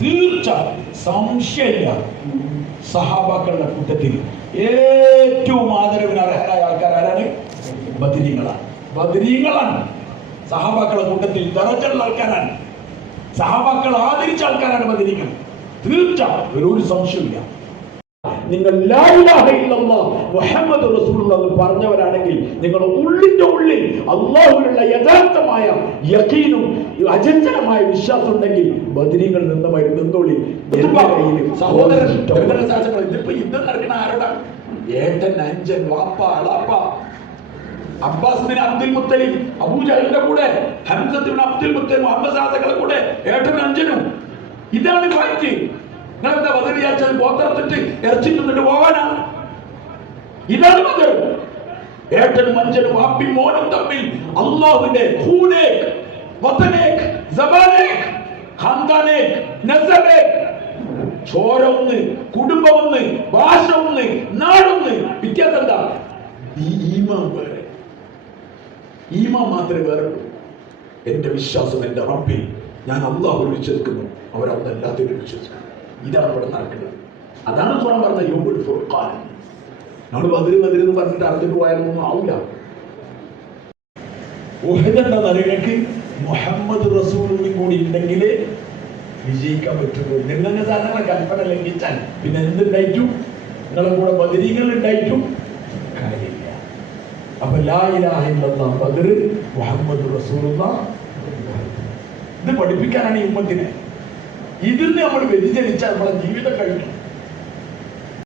തീർച്ച സംശയമില്ല സഹാബാക്കളുടെ കൂട്ടത്തിൽ ഏറ്റവും ആദരവിന് അർഹരായ ആൾക്കാർ ആരാണ്? ബദരീങ്ങളാണ്. ബദരീങ്ങളാണ് സഹാബാക്കളുടെ കൂട്ടത്തിൽ ദറജയുള്ള ആൾക്കാരാണ്. സഹാബാക്കൾ ആദരിച്ച ആൾക്കാരാണ് ബദരീങ്ങൾ. തീർച്ച, ഒരു സംശയമില്ല. നിങ്ങൾ ലാ ഇലാഹ ഇല്ലല്ലാഹ് മുഹമ്മദ് റസൂലുള്ളാഹി എന്ന് പറഞ്ഞവരാണെങ്കിൽ നിങ്ങളുടെ ഉള്ളിന്റെ ഉള്ളിൽ അല്ലാഹുവിനുള്ള യഥാർത്ഥമായ യഖീനും അചഞ്ചലമായ വിശ്വാസം ഉണ്ടെങ്കിൽ ബദരീങ്ങൾ നിന്നോളി. സഹോദരൻ ഇതിപ്പോ യുദ്ധം നടക്കുന്ന ആരോടാ? ഏട്ടൻ, അഞ്ചൻ, വാപ്പ, അളാപ്പ. അബ്ബാസ് ബിൻ അബ്ദുൽ മുത്തലിബ് അബൂജഹലിന്റെ കൂടെ, ഹംസത്ത് ബിൻ അബ്ദുൽ മുത്തലിബ് മുഹമ്മദ് കൂടെ ഏട്ടനും അഞ്ചനും. ഇതാണ് ഫൈറ്റ്. നിങ്ങളെന്താ ബദർ വിചാരിച്ചാൽ പോത്തറത്തിട്ട് ഇറച്ചി തിന്നിട്ട് പോവാനാ? ഇതാണ് ബദർ. ഏട്ടനും അഞ്ചനും വാപ്പി മോനും തമ്മിൽ അല്ലാഹുവിന്റെ ഖൂനേക്, വതനേക്, സബാനേക്, ഖാൻദാനേക്, നസബേക്. ചോര ഒന്ന്, കുടുംബം ഒന്ന്, ഭാഷ ഒന്ന്, നാടൊന്ന്. വ്യത്യാസം എന്താ? ഈമാൻ വേറെ. ഈമാൻ മാത്രമേ വേറെ. എന്റെ വിശ്വാസം എന്റെ റബ്ബിൽ, ഞാൻ അല്ലാഹുവിൽ വിശ്വസിക്കുന്നു, അവരല്ലാത്തവരിൽ വിശ്വസിക്കുന്നു. ഇതാണ് ഇവിടെ നടക്കുന്നത്. അതാണ് ഖുർആൻ പറഞ്ഞ യൗമുൽ ഫുർഖാൻ. നമ്മൾ ബദർ എന്ന് പറഞ്ഞിട്ട് അർത്ഥത്തിൽ പോയാലൊന്നും ആവില്ല. ഉഹദ് എന്ന നരകക്ക് മുഹമ്മദ് റസൂലും കൂടി ഉണ്ടെങ്കിൽ വിജയിക്കാൻ പറ്റുള്ളൂ. നിങ്ങൾ സാധാരണ കൽപ്പന ലംഘിച്ചാൽ പിന്നെ എന്തുണ്ടായിട്ടും നിങ്ങളെ കൂടെ ബദരീങ്ങൾ ഉണ്ടായിട്ടും കാര്യമില്ല. അപ്പൊ ലാ ഇലാഹ ഇല്ലല്ലാഹ് ബദർ മുഹമ്മദ് റസൂലുള്ളാഹ് ഇത് പഠിപ്പിക്കാനാണ് ഈ ഉമ്മത്തിനെ. ഇതിൽ നമ്മൾ വ്യതിചലിച്ചാൽ നമ്മളെ ജീവിതം കഴിഞ്ഞു.